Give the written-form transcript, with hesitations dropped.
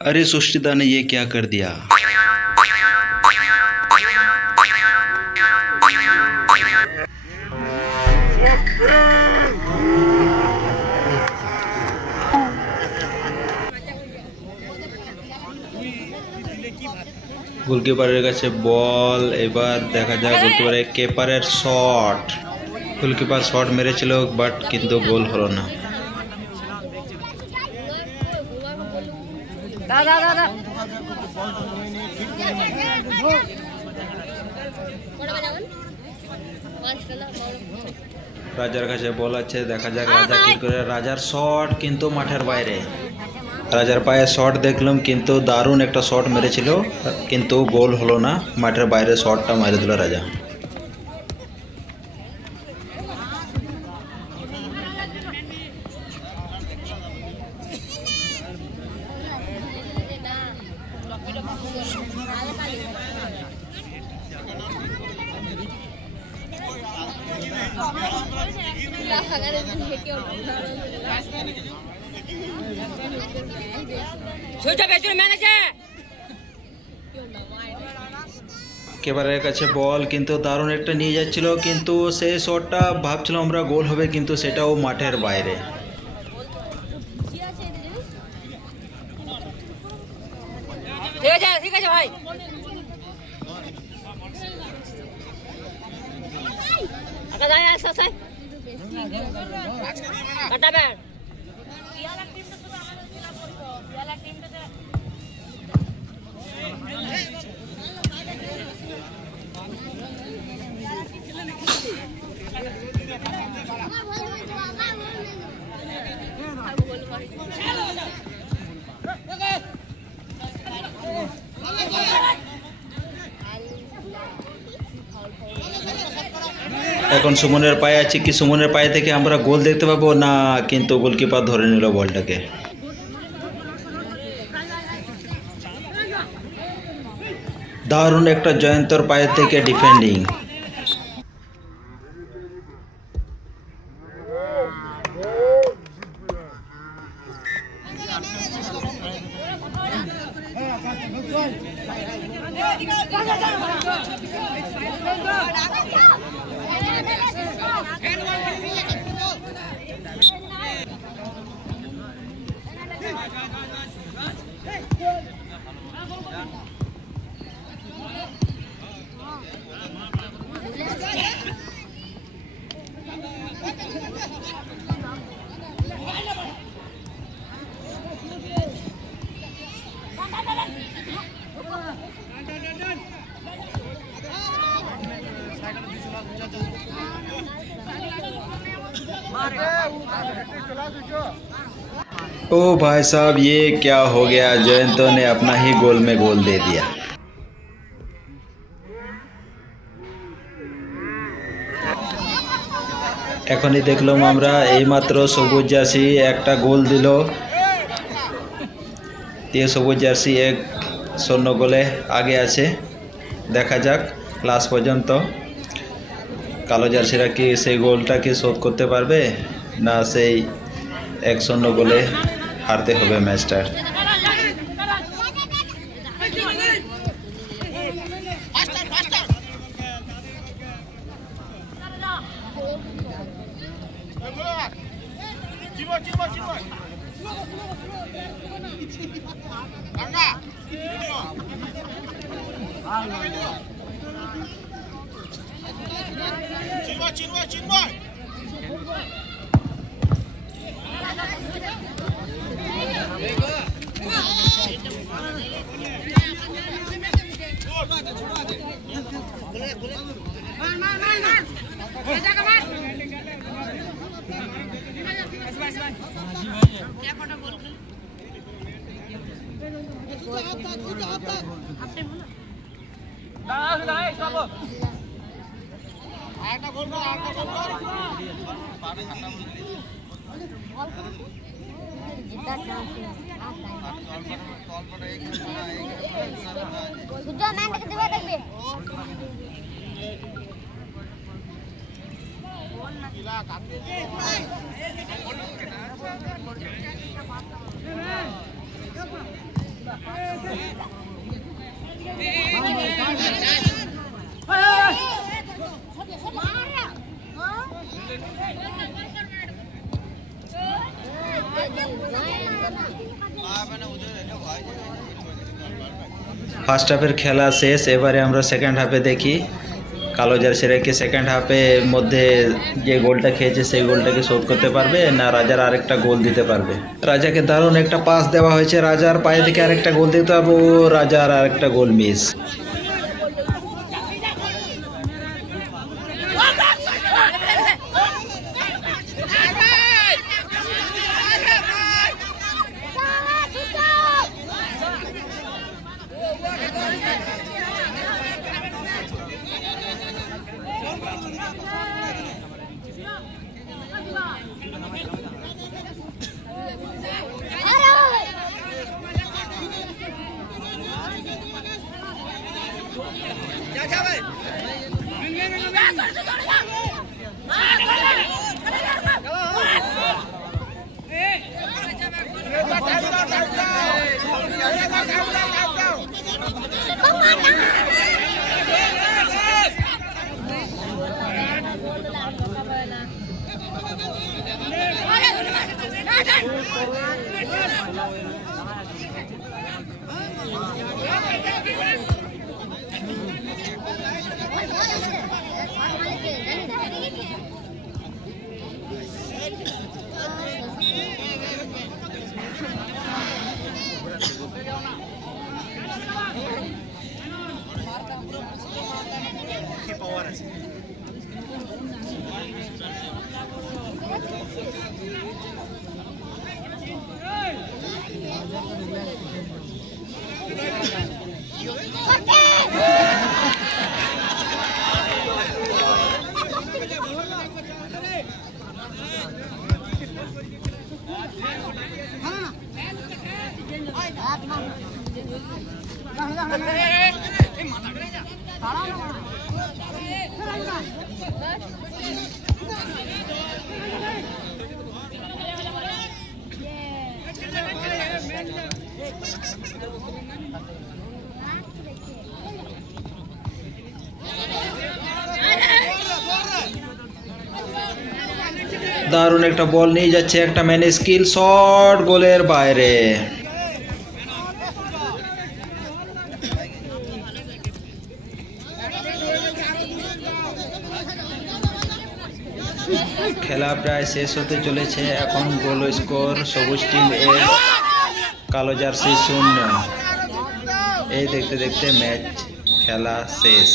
अरे सुष्टिता ने ये क्या कर दिया। গোলকিপারের কাছে বল, এবার দেখা যায় গোলকিপারের কিপারের শট। গোলকিপার শট মেরেছিল বাট কিন্তু গোল হলো না। রাজার কাছে বল আছে, দেখা যাক রাজা কি করে। রাজার শট কিন্তু মাঠের বাইরে। রাজার পায়ে শট দেখলাম কিন্তু দারুণ একটা শট মেরেছিল কিন্তু গোল হলো না। মাঠের বাইরে শটটা মেরে দিল রাজা। একেবারের কাছে বল কিন্তু দারুণ একটা নিয়ে যাচ্ছিল কিন্তু সেই শটটা ভাবছিলাম আমরা গোল হবে কিন্তু সেটাও মাঠের বাইরে। ঠিক আছে ভাই। এখন সুমনের পায়ে আছে কি সুমনের পায়ে থেকে আমরা গোল দেখতে পাবো না, কিন্তু গোলকিপার ধরে নিল বলটাকে। দারুণ একটা জয়ন্তর পায়ে থেকে ডিফেন্ডিং। ओ भाई साहब ये क्या हो गया, जयंतो ने अपना ही गोल में गोल दे दिया। এখনই দেখলাম আমরা এইমাত্র সবুজ জার্সি একটা গোল দিল, দিয়ে সবুজ জার্সি 1-0 গোলে আগে আছে। দেখা যাক লাস্ট পর্যন্ত কালো জার্সিরা কি সেই গোলটা কি শোধ করতে পারবে না সেই 1-0 গোলে হারতে হবে ম্যাচটা। ফার্স্ট হাফের খেলা শেষ। এবারে আমরা সেকেন্ড হাফে দেখি কালো জার্সিরা কি সেকেন্ড হাফের মধ্যে যে গোলটা খেয়েছে সেই গোলটাকে শোধ করতে পারবে না রাজার আরেকটা গোল দিতে পারবে। রাজাকে দারুণ একটা পাস দেওয়া হয়েছে, রাজার পায়ে থেকে আরেকটা গোল দিতে হবে, ও রাজার আরেকটা গোল মিস। দারুণ একটা বল নিয়ে যাচ্ছে, একটা ম্যান স্কিল শট, গোলের বাইরে। খেলা প্রায় শেষ হতে চলেছে, এখন গোল স্কোর সবুজ টিম 1 কালো জার্সি 0। এই দেখতে দেখতে ম্যাচ খেলা শেষ।